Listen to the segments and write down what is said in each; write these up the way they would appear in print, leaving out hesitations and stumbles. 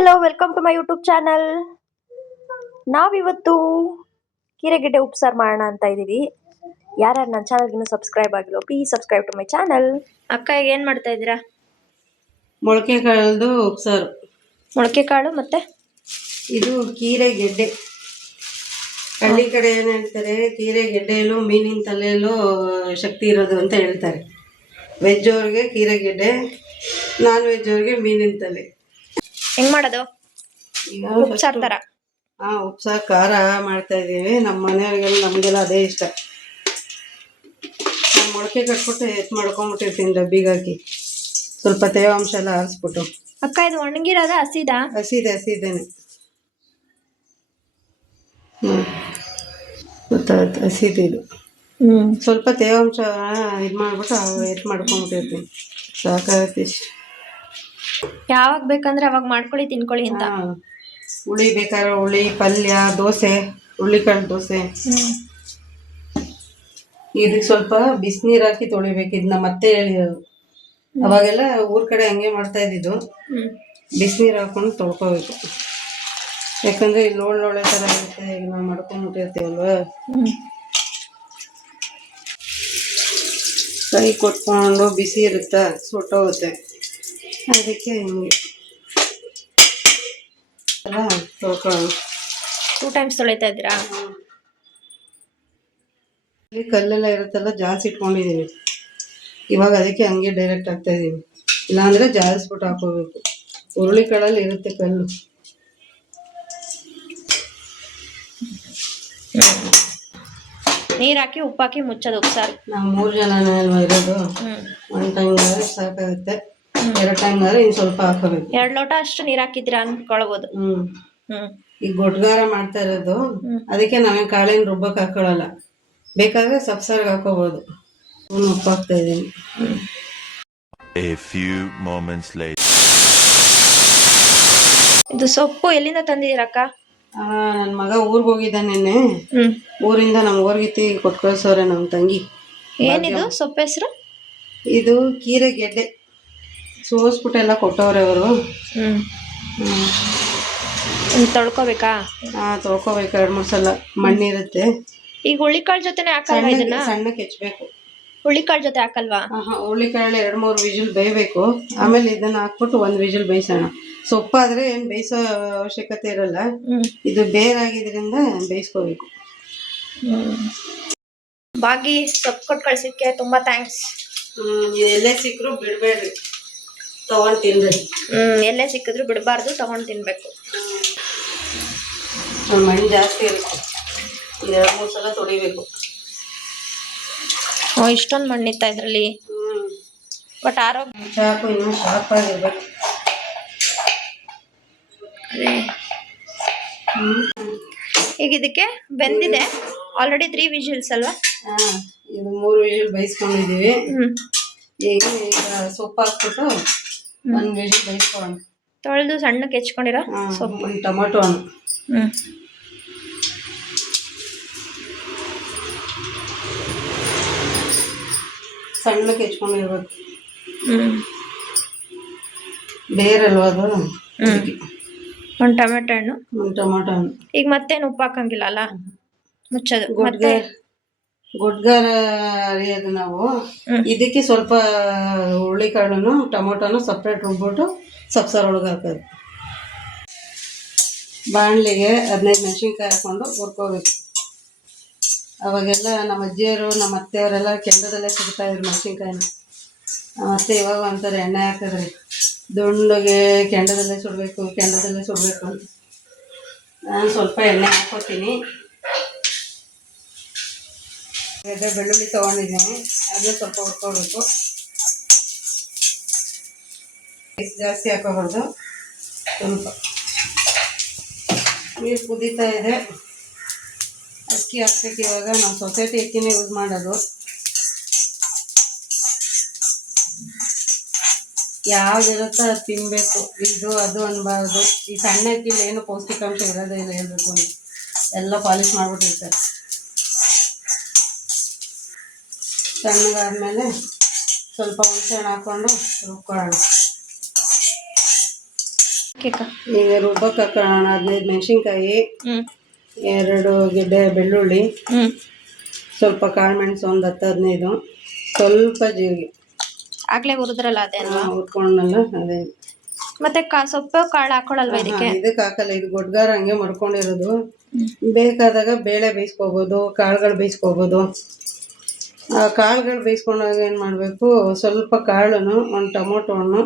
Hello welcome to my YouTube channel. ನಾವಿವತ್ತು ಕೀರೆಗೆಡ್ಡೆ ಉಪ್ಸಾರು ಮಾಡೋಣ ಅಂತ ಇದ್ದೀವಿ. ಯಾರ್ಯಾರು ನನ್ನ ಚಾನಲ್ಗೆ ಇನ್ನೂ ಸಬ್ಸ್ಕ್ರೈಬ್ ಆಗಿಲ್ಲ please subscribe to my channel. ಅಕ್ಕ ಈಗ ಏನು ಮಾಡ್ತಾ ಇದ್ದೀರಾ? ಮೊಳಕೆ ಕಾಳದು ಉಪ್ಸಾರು. ಮೊಳಕೆ ಕಾಳು ಮತ್ತೆ ಇದು ಕೀರೆಗೆಡ್ಡೆ. ಹಳ್ಳಿ ಕಡೆ ಏನು ಹೇಳ್ತಾರೆ, ಕೀರೆಗೆಡ್ಡೆಯಲ್ಲೂ ಮೀನಿನ ತಲೆಯಲ್ಲೂ ಶಕ್ತಿ ಇರೋದು ಅಂತ ಹೇಳ್ತಾರೆ. ವೆಜ್ ಅವ್ರಿಗೆ ಕೀರೆಗೆಡ್ಡೆ, ನಾನ್ ವೆಜ್ ಅವ್ರಿಗೆ ಮೀನಿನ ತಲೆ. ಹೆಂಗ್ ಮಾಡೋದು? ಈಗ ಉಪ್ಸಾರು ಥರ. ಉಪ್ಸಾರು ಖಾರ ಮಾಡ್ತಾ ಇದ್ದೀವಿ. ನಮ್ಮ ಮನೆಯವ್ರಿಗೆಲ್ಲ ನಮಗೆಲ್ಲ ಅದೇ ಇಷ್ಟ. ನಾನು ಮೊಳಕೆ ಕಟ್ಬಿಟ್ಟು ಮಾಡ್ಕೊಂಬಿಟ್ಟಿರ್ತೀನಿ ಡಬ್ಬಿಗೆ ಹಾಕಿ, ಸ್ವಲ್ಪ ತೇವಾಂಶ ಎಲ್ಲ ಆರಿಸ್ಬಿಟ್ಟು. ಅಕ್ಕ ಇದು ಒಣಗಿರೋದ ಹಸಿದಾ? ಹಸಿದೇನೆ. ಗೊತ್ತಾಗುತ್ತೆ, ಹಸಿದು ಇದು. ಸ್ವಲ್ಪ ತೇವಾಂಶ ಇದು ಮಾಡ್ಬಿಟ್ಟು ಮಾಡ್ಕೊಂಬಿಟ್ಟಿರ್ತೀನಿ. ಸಾಕಾಗುತ್ತೆ ಇಷ್ಟು. ಯಾವಾಗ ಬೇಕಂದ್ರೆ ಅವಾಗ ಮಾಡ್ಕೊಳ್ಳಿ ತಿನ್ಕೊಳ್ಳಿ ಅಂತ. ಹುಳಿ ಬೇಕಾದ್ರೆ ಹುಳಿ, ಪಲ್ಯ, ದೋಸೆ, ಹುಳ್ಳಿಕಾಳು ದೋಸೆ. ಇದಕ್ಕೆ ಸ್ವಲ್ಪ ಬಿಸಿನೀರು ಹಾಕಿ ತೊಳಿಬೇಕು. ಇದನ್ನ ಮತ್ತೆ ಹೇಳಿರೋದು. ಅವಾಗೆಲ್ಲ ಊರ್ ಕಡೆ ಹಂಗೆ ಮಾಡ್ತಾ ಇದ್ದಿದ್ದು. ಬಿಸಿನೀರು ಹಾಕೊಂಡು ತೊಳ್ಕೊಬೇಕು. ಯಾಕಂದ್ರೆ ಇಲ್ಲಿ ಒಳ್ಳೆ ಥರ ಇರುತ್ತೆ. ಈಗ ನಾವು ಮಾಡ್ಕೊಂಡ್ಬಿಟ್ಟಿರ್ತೀವಲ್ವ, ಕೈ ಕೊಟ್ಕೊಂಡು ಬಿಸಿ ಇರುತ್ತಾ, ಸುಟ್ಟೋಗುತ್ತೆ. ಅದಕ್ಕೆ ಹಿಂಗೆ ಎಲ್ಲ ತೊಳ್ಕೊಳ್ಳೋಣ. 2 ಟೈಮ್ಸ್ ತೊಳಿತಾ ಇದ್ದೀರಾ? ಇಲ್ಲಿ ಕಲ್ಲೆಲ್ಲ ಇರುತ್ತಲ್ಲ, ಜಾಸ್ತಿ ಇಟ್ಕೊಂಡಿದ್ದೀವಿ. ಇವಾಗ ಅದಕ್ಕೆ ಹಂಗೆ ಡೈರೆಕ್ಟ್ ಹಾಕ್ತಾ ಇದ್ದೀವಿ. ಇಲ್ಲಾಂದರೆ ಜಾಲಿಸ್ಬಿಟ್ಟು ಹಾಕೋಬೇಕು. ಹುರುಳಿಕಾಳಲ್ಲಿ ಇರುತ್ತೆ ಕಲ್ಲು. ನೀರು ಹಾಕಿ ಉಪ್ಪು ಹಾಕಿ ಮುಚ್ಚೋದು ಉಪ್ಸಾರು. ನಾವು 3 ಜನನೇ ಅಲ್ವಾ ಇರೋದು. 1 ಟೈಮ್ಗಾದ್ರೆ ಸಾಕಾಗುತ್ತೆ. 2 ಟೈಮ್ಗಾದ್ರೆ ಇನ್ನು ಸ್ವಲ್ಪ ಹಾಕೋಬೇಕು. 2 ಲೋಟ ಅಷ್ಟು ನೀರು ಹಾಕಿದ್ದೀರಾ ಅನ್ಕೊಳ್ಬೋದು. ಈಗ ಗೊಡ್ಗಾರ ಮಾಡ್ತಾ ಇರೋದು, ಅದಕ್ಕೆ ನಾವೇ ಕಾಳಿನ ರುಬ್ಬಕ್ಕೆ ಹಾಕೊಳ್ಳಲ್ಲ. ಬೇಕಾದ್ರೆ ಸಬ್ಸಾರ್ಗೆ ಹಾಕೋಬಹುದು. ಉಪ್ಪು ಹಾಕ್ತಾ ಇದ್ದೀನಿ. A few moments later. ಇದು ಸೊಪ್ಪು ಎಲ್ಲಿಂದ ತಂದಿದ್ದೀರಕ್ಕ? ನನ್ನ ಮಗ ಊರಿಗೆ ಹೋಗಿದ್ದ ನಿನ್ನೆ. ಊರಿಂದ ನಮ್ಮ ಊರ್ಗಿತ್ತಿ ಕೊಟ್ಟು ಕಳ್ಸೋರೆ ನಮ್ಮ ತಂಗಿ. ಏನಿದು ಸೊಪ್ಪು ಹೆಸರು? ಇದು ಕೀರೆಗೆಡ್ಡೆ. ಸೋಸ್ಬಿಟ್ಟೆಲ್ಲ ಕೊಟ್ಟವ್ರೆ ಅವರು. ತೊಳ್ಕೊಬೇಕಾ? ತೊಳ್ಕೊಬೇಕು 2-3 ಸಲ. ಮಣ್ಣಿರುತ್ತೆ. ಈಗ ಹುಳ್ಳಿಕಾಳು ಜೊತೆನೆ ಹಾಕಲ್ವಾ ಇದನ್ನ? ಸಣ್ಣಕ್ಕೆ ಹೆಚ್ಚಬೇಕು. ಹುಳ್ಳಿಕಾಳು ಜೊತೆ ಹಾಕಲ್ವಾ? ಹುಳ್ಳಿಕಾಳು 2-3 ವಿಜಿಲ್ ಬೇಯಬೇಕು. ಆಮೇಲೆ ಇದನ್ನ ಹಾಕ್ಬಿಟ್ಟು 1 ವಿಜಿಲ್ ಬೇಯಿಸೋಣ. ಸೊಪ್ಪಾದ್ರೆ ಏನು ಬೇಯಿಸೋ ಅವಶ್ಯಕತೆ ಇರಲ್ಲ. ಇದು ಬೇರಾಗಿದ್ರಿಂದ ಬೇಯಿಸ್ಕೋಬೇಕು. ಬಾಗಿ ಸೊಪ್ಪು ಕೊಟ್ಟು ಕಳ್ಸಿಕ್ಕೆ ತುಂಬಾ ಥ್ಯಾಂಕ್ಸ್. ಎಲ್ಲೇ ಸಿಕ್ಕರು ಬಿಡಬೇಡ್ರಿ, ತಗೊಂಡು ತಿನ್ರಿ. ಎಲ್ಲೇ ಸಿಕ್ಕಿದ್ರು ಬಿಡಬಾರ್ದು, ತಗೊಂಡು ತಿನ್ಬೇಕು. ಮಣ್ಣು ಜಾಸ್ತಿ ಇರುತ್ತೆ. 2-3 ಸಲ ತೊಳಿಬೇಕು. ಇಷ್ಟೊಂದು ಮಣ್ಣಿತ್ತ ಇದ್ರಲ್ಲಿ. ಬಟ್ ಆರೋಗ್ಯ ಚಾಕು ಇನ್ನೂ ಶಾರ್ಪ್ ಆಗಿರ್ಬೇಕು. ಈಗ ಇದಕ್ಕೆ ಬೆಂದಿದೆ ಆಲ್ರೆಡಿ 3 ವಿಜಿಲ್ಸ್ ಅಲ್ವಾ? ಇದು 3 ವಿಜಿಲ್ ಬೇಯಿಸ್ಕೊಂಡಿದೀವಿ. ಈಗ ಸೊಪ್ಪು ಹಾಕ್ಬಿಟ್ಟು 1 ವಿಜಿಲ್ ಬೇಯಿಸ್ಕೊಳ್ಳೋಣ. ತೊಳೆದು ಸಣ್ಣಕ್ಕೆ ಹೆಚ್ಕೊಂಡಿರೋ ಸೊಪ್ಪು, ಟೊಮೊಟೊ ಹಣ್ಣು, ಸಣ್ಣಕ್ಕೆ ಹೆಚ್ಕೊಂಡಿರ್ಬೇಕು. ಬೇರಲ್ವ ಅದು. 1 ಟೊಮೆಟೊ ಹಣ್ಣು, 1 ಟೊಮೊಟೊ ಹಣ್ಣು. ಈಗ ಮತ್ತೇನು ಉಪ್ಪು ಹಾಕಂಗಿಲ್ಲ ಅಲ್ಲ, ಮುಚ್ಚೋದು. ಗೊಡ್ಗಾರ ಅರಿಯೋದು ನಾವು. ಇದಕ್ಕೆ ಸ್ವಲ್ಪ ಹುಳ್ಳಿಕಾಳನ್ನು ಟೊಮೊಟೊನು ಸಪ್ರೇಟ್ ರುಬ್ಬಿಟ್ಟು ಸಬ್ಸಾರು ಒಳಗೆ ಹಾಕೋದು. ಬಾಣಲಿಗೆ 15 ಮೆಣಸಿನ್ಕಾಯಿ ಹಾಕ್ಕೊಂಡು ಹುರ್ಕೋಬೇಕು. ಅವಾಗೆಲ್ಲ ನಮ್ಮ ಅಜ್ಜಿಯವರು ನಮ್ಮ ಅತ್ತೆಯವರೆಲ್ಲ ಕೆಂಡದಲ್ಲೇ ಸುಡ್ತಾ ಇದ್ರು ಮೆಣಸಿನ್ಕಾಯಿನ. ಮತ್ತೆ ಇವಾಗ ಅಂತಾರೆ ಎಣ್ಣೆ ಹಾಕಿದ್ರೆ ದುಂಡಗೆ ಕೆಂಡದಲ್ಲೇ ಸುಡಬೇಕು ಅಂತ. ನಾನು ಸ್ವಲ್ಪ ಎಣ್ಣೆ ಹಾಕೋತೀನಿ. ಬೆಳ್ಳುಳ್ಳಿ ತೊಗೊಂಡಿದ್ದೀನಿ, ಅದನ್ನ ಸ್ವಲ್ಪ ಹುರ್ಕೋಬೇಕು. ಜಾಸ್ತಿ ಹಾಕೋಬಾರ್ದು, ಸ್ವಲ್ಪ. ನೀರು ಕುದೀತಾ ಇದೆ. ಅಕ್ಕಿ ಹಾಕ್ಬೇಕು. ಇವಾಗ ನಾವು ಸೊಸೈಟಿ ಅಕ್ಕಿನೇ ಯೂಸ್ ಮಾಡೋದು. ಯಾವ್ದಿರುತ್ತೋ ಅದು ತಿನ್ನಬೇಕು. ಇದು ಅದು ಅನ್ಬಾರ್ದು. ಈ ಸಣ್ಣ ಅಕ್ಕಿಲಿ ಏನು ಪೌಷ್ಟಿಕಾಂಶ ಇರೋದೇ ಇಲ್ಲ, ಹೇಳ್ಬೇಕು ಅಂತ. ಎಲ್ಲ ಪಾಲಿಶ್ ಮಾಡಿಬಿಟ್ಟಿರ್ತಾರೆ. ತಣ್ಣಗಾದ್ಮೇಲೆ ಸ್ವಲ್ಪ ಹುಣಸೆ ಹಣ್ಣು ಹಾಕ್ಕೊಂಡು ರುಬ್ಕೊಳ್ಳೋಣ. ಕೇಕ. ಈಗ ರುಬ್ಬಕ್ಕೆ ಹಾಕೋಣ 15 ಮೆಣಸಿನ್ಕಾಯಿ, ಹ್ಞೂ 2 ಗೆಡ್ಡೆ ಬೆಳ್ಳುಳ್ಳಿ, ಹ್ಞೂ ಸ್ವಲ್ಪ ಕಾಳು ಮೆಣಸು ಒಂದು 10-15, ಸ್ವಲ್ಪ ಜೀರಿಗೆ. ಆಗ್ಲೇ ಹುರಿದ್ರಲ್ಲ ಅದೇ ಅಲ್ವಾ? ಹುರ್ಕೊಂಡಲ್ಲ ಅದೇ. ಮತ್ತೆ ಸೊಪ್ಪು ಕಾಳು ಹಾಕೊಳ್ಳಲ್ವಾ ಇದಕ್ಕೆ? ಇದಕ್ಕೆ ಹಾಕಲ್ಲ, ಇದು ಗೊಡ್ಗಾರ ಹಂಗೆ ಮಾಡ್ಕೊಂಡಿರೋದು. ಬೇಕಾದಾಗ ಬೇಳೆ ಬೇಯಿಸ್ಕೋಬೋದು, ಕಾಳುಗಳು ಬೇಯಿಸ್ಕೋಬೋದು. ಆ ಕಾಳುಗಳು ಬೇಯಿಸ್ಕೊಂಡಾಗ ಏನು ಮಾಡಬೇಕು, ಸ್ವಲ್ಪ ಕಾಳನ್ನು, ಒಂದು ಟೊಮೊಟೊ ಹಣ್ಣು,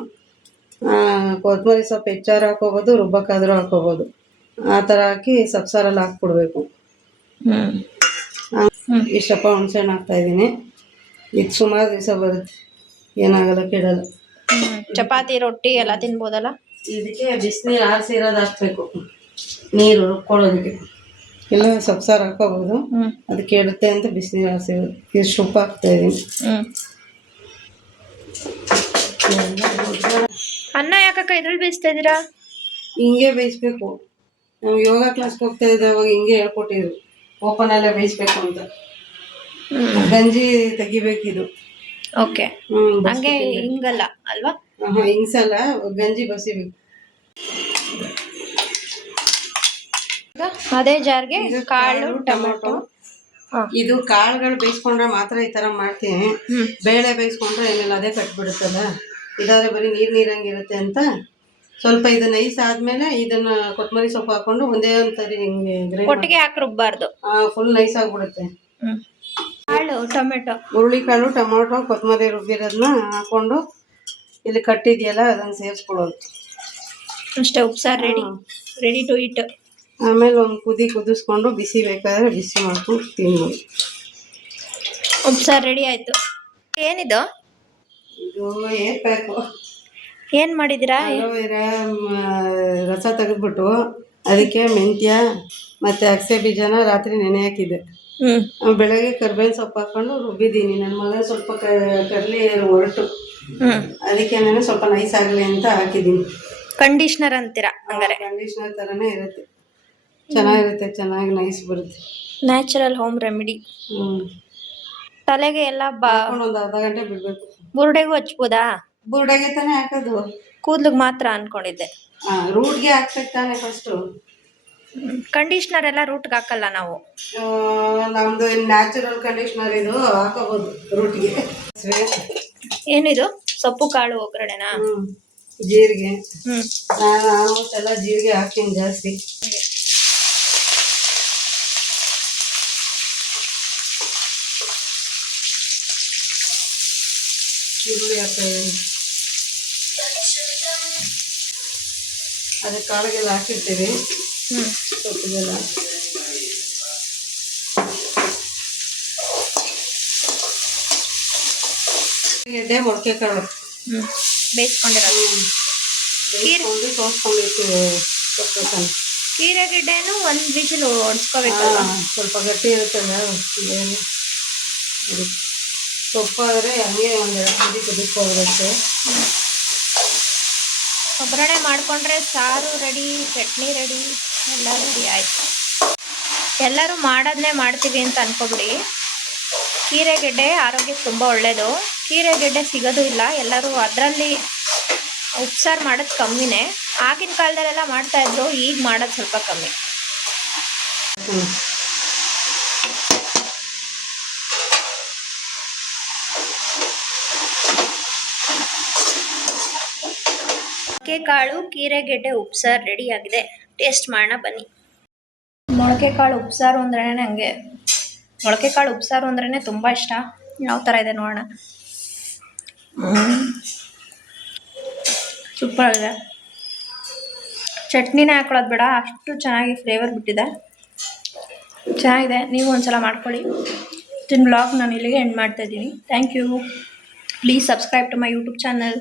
ಕೊತ್ತಂಬರಿ ಸೊಪ್ಪು ಹೆಚ್ಚಾರು ಹಾಕೋಬೋದು, ರುಬ್ಬಕ್ಕಾದರೂ ಹಾಕೋಬೋದು. ಆ ಥರ ಹಾಕಿ ಸಬ್ಸಾರಲ್ಲಿ ಹಾಕ್ಬಿಡ್ಬೇಕು. ಇಷ್ಟಪ್ಪ ಹುಣಸೆಹಣ್ಣು ಹಾಕ್ತಾಯಿದ್ದೀನಿ. ಇದು ಸುಮಾರು ದಿವಸ ಬರುತ್ತೆ, ಏನಾಗಲ್ಲ, ಕೆಡಲ್ಲ. ಚಪಾತಿ ರೊಟ್ಟಿ ಎಲ್ಲ ತಿನ್ಬೋದಲ್ಲ? ಇದಕ್ಕೆ ಬಿಸಿನೀರು ಆರಿಸಿರೋದು ಹಾಕ್ಬೇಕು, ನೀರು ರುಬ್ಕೊಳ್ಳೋದಕ್ಕೆ. ಇಲ್ಲ ಸಬ್ಸಾರು ಹಾಕೋಬೋದು, ಅದಕ್ಕೆ ಇಡುತ್ತೆ ಅಂತ ಬಿಸಿನೀರು ಆರಿಸಿರೋದು. ಇಷ್ಟು ಉಪ್ಪು ಹಾಕ್ತಾಯಿದ್ದೀನಿ. ಅನ್ನ ಯಾಕಕ್ಕ ಇದ್ರಲ್ಲಿ ಬೇಯಿಸ್ತಾ ಇದ್ದೀರಾ? ಹಿಂಗೆ ಬೇಯಿಸ್ಬೇಕು. ನಾವು ಯೋಗ ಕ್ಲಾಸ್ಗೆ ಹೋಗ್ತಾ ಇದ್ದೆ, ಅವಾಗ ಹಿಂಗೆ ಹೇಳ್ಕೊಟ್ಟಿದ್ರು, ಓಪನಲ್ಲೇ ಬೇಯಿಸ್ಬೇಕು ಅಂತ. ಗಂಜಿ ತೆಗಿಬೇಕಿದು. ಓಕೆ. ಹಂಗೆ ಹಿಂಗಲ್ಲ ಅಲ್ವಾ? ಹಿಂಗ್ಸಲ್ಲ, ಗಂಜಿ ಬಸಿಬೇಕು. ಅದೇ ಜಾರ್ಗೆ ಕಾಳು, ಟೊಮೊಟೊ. ಇದು ಕಾಳುಗಳು ಬೇಯಿಸ್ಕೊಂಡ್ರೆ ಮಾತ್ರ ಈ ಥರ ಮಾಡ್ತೀನಿ. ಬೇಳೆ ಬೇಯಿಸ್ಕೊಂಡ್ರೆ ಏನಿಲ್ಲ, ಅದೇ ಕಟ್ಬಿಡುತ್ತಲ್ಲ. ಇದಾದ್ರೆ ಬರೀ ನೀರಂಗಿರುತ್ತೆ ಅಂತ ಸ್ವಲ್ಪ ಇದು ನೈಸ್ ಆದ್ಮೇಲೆ ಇದನ್ನ ಕೊತ್ತಂಬರಿ ಸೊಪ್ಪು ಹಾಕೊಂಡು ಒಂದೇ ಒಂದ್ಸರಿ ಹಿಂಗೆ ಒಟ್ಟಿಗೆ ಹಾಕಿ ರುಬ್ಬಾರ್ದು, ಫುಲ್ ನೈಸ್ ಆಗ್ಬಿಡುತ್ತೆ. ಕಾಳು, ಟೊಮೆಟೊ, ಹುರುಳಿಕಾಳು, ಟೊಮೊಟೊ, ಕೊತ್ತಂಬರಿ ರುಬ್ಬಿರೋದನ್ನ ಹಾಕೊಂಡು ಇಲ್ಲಿ ಕಟ್ಟಿದೆಯಲ್ಲ ಅದನ್ನು ಸೇರಿಸ್ಕೊಳ್ಳೋದು ಅಷ್ಟೇ. ಉಪ್ಸಾರು ರೆಡಿ ಟು ಈಟ್. ಆಮೇಲೆ ಒಂದು ಕುದಿಸ್ಕೊಂಡು ಬಿಸಿ ಬೇಕಾದ್ರೆ ಬಿಸಿ ಮಾಡ್ಕೊಂಡು ತಿನ್ಬೋದು. ಉಪ್ಸಾರು ರೆಡಿ ಆಯ್ತು. ಏನಿದು? ಇದು ಏರ್ ಪ್ಯಾಕು. ಏನು ಮಾಡಿದ್ದೀರಾ? ಅಲೋವೆರಾ ರಸ ತೆಗೆದ್ಬಿಟ್ಟು ಅದಕ್ಕೆ ಮೆಂತ್ಯ ಮತ್ತು ಅಗಸೆ ಬೀಜನ ರಾತ್ರಿ ನೆನೆ ಹಾಕಿದ್ದೆ. ಬೆಳಗ್ಗೆ ಕರ್ಬೇವಿನ ಸೊಪ್ಪು ಹಾಕೊಂಡು ರುಬ್ಬಿದ್ದೀನಿ. ನನ್ನ ಮಗ ಸ್ವಲ್ಪ ಕಡಲೆ ಹೊರಟು, ಅದಕ್ಕೆ ನಾನು ಸ್ವಲ್ಪ ನೈಸ್ ಆಗಲಿ ಅಂತ ಹಾಕಿದ್ದೀನಿ. ಕಂಡೀಷ್ನರ್ ಅಂತೀರಾ ಹಂಗಾರೆ? ಕಂಡೀಷ್ನರ್ ಥರನೇ ಇರುತ್ತೆ, ಚೆನ್ನಾಗಿರುತ್ತೆ, ಚೆನ್ನಾಗಿ ನೈಸ್ ಬರುತ್ತೆ. Natural home remedy. ತಲೆಗೆ ಎಲ್ಲ ಒಂದು ಅರ್ಧ ಗಂಟೆ ಬಿಡಬೇಕು. ಬುರುಡೆಗೂ ಹಚ್ಬೋದಾ? ಬುರುಡೆಗೆ ತಾನೇ ಹಾಕೋದು, ಕೂದಲಿಗೆ ಮಾತ್ರ ಅನ್ಕೊಂಡಿದ್ದೆ. ರೂಟ್ಗೆ ಹಾಕ್ಬೇಕು ತಾನೆ ಫಸ್ಟು. ಕಂಡೀಷ್ನರ್ ಎಲ್ಲ ರೂಟ್ಗೆ ಹಾಕಲ್ಲ ನಾವು. ನಮ್ದು ನ್ಯಾಚುರಲ್ ಕಂಡೀಷ್ನರ್ ಇದು ಹಾಕೋಬೋದು ರೂಟ್ಗೆ. ಏನಿದು? ಸೊಪ್ಪು ಕಾಳು ಒಗ್ಗರಣೆನಾ? ಜೀರಿಗೆ. ನಾನು ಆಲ್ಮೋಸ್ಟ್ ಎಲ್ಲ ಜೀರಿಗೆ ಹಾಕ್ತೀನಿ ಜಾಸ್ತಿ. ಈರುಳ್ಳಿ ಹಾಕ್ತಾಯಿದ್ದೀನಿ. ಅದಕ್ಕೆ ಕಾಳಿಗೆಲ್ಲ ಹಾಕಿರ್ತೀವಿ, ಸೊಪ್ಪಿಗೆಲ್ಲ. ಗೆಡ್ಡೆ ಮೊಳಕೆ ಕಾಳು ಬೇಯಿಸ್ಕೊಂಡಿರೋದು, ಸೋಸ್ಕೊಂಡಿರ್ತೀವಿ. ಕೀರೆ ಗೆಡ್ಡೆನೂ ಒಂದು ವಿಜಿಲ್ ಹೊಡ್ಸ್ಕೋಬೇಕಲ್ಲ, ಸ್ವಲ್ಪ ಗಟ್ಟಿ ಇರುತ್ತಲ್ಲ ಬೇರೆ. ಸೊಪ್ಪಾದರೆ ಹಂಗೆ ಒಂದೆರಡು ಸರಿ ಕುದಿಸ್ಕೋಬೇಕು. ಒಗ್ಗರಣೆ ಮಾಡಿಕೊಂಡ್ರೆ ಸಾರು ರೆಡಿ, ಚಟ್ನಿ ರೆಡಿ, ಎಲ್ಲ ರೆಡಿ ಆಯಿತು. ಎಲ್ಲರೂ ಮಾಡೋದನ್ನೇ ಮಾಡ್ತೀವಿ ಅಂತ ಅನ್ಕೊಬಿಡಿ. ಕೀರೆಗೆಡ್ಡೆ ಆರೋಗ್ಯಕ್ಕೆ ತುಂಬ ಒಳ್ಳೆಯದು. ಕೀರೆಗೆಡ್ಡೆ ಸಿಗೋದು ಇಲ್ಲ, ಎಲ್ಲರೂ ಅದರಲ್ಲಿ ಉಪ್ಸಾರು ಮಾಡೋದು ಕಮ್ಮಿನೇ. ಆಗಿನ ಕಾಲದಲ್ಲೆಲ್ಲ ಮಾಡ್ತಾಯಿದ್ರು, ಈಗ ಮಾಡೋದು ಸ್ವಲ್ಪ ಕಮ್ಮಿ. ಮೊಳಕೆ ಕಾಳು ಕೀರೆಗೆಡ್ಡೆ ಉಪ್ಸಾರು ರೆಡಿ ಆಗಿದೆ. ಟೇಸ್ಟ್ ಮಾಡೋಣ ಬನ್ನಿ. ಮೊಳಕೆ ಕಾಳು ಉಪ್ಸಾರು ಅಂದ್ರೇ ನನಗೆ ಮೊಳಕೆ ಕಾಳು ಉಪ್ಸಾರು ಅಂದ್ರೇ ತುಂಬ ಇಷ್ಟ. ಯಾವ ಥರ ಇದೆ ನೋಡೋಣ. ಸೂಪರ್ ಆಗಿದೆ. ಚಟ್ನಿನೇ ಹಾಕೊಳ್ಳೋದು ಬೇಡ, ಅಷ್ಟು ಚೆನ್ನಾಗಿ ಫ್ಲೇವರ್ ಬಿಟ್ಟಿದೆ, ಚೆನ್ನಾಗಿದೆ. ನೀವು ಒಂದ್ಸಲ ಮಾಡ್ಕೊಳ್ಳಿ. ಇದನ್ನ ವ್ಲಾಗ್ ನಾನು ಇಲ್ಲಿಗೆ ಎಂಡ್ ಮಾಡ್ತಾಯಿದ್ದೀನಿ. Thank you. Please subscribe to my YouTube channel.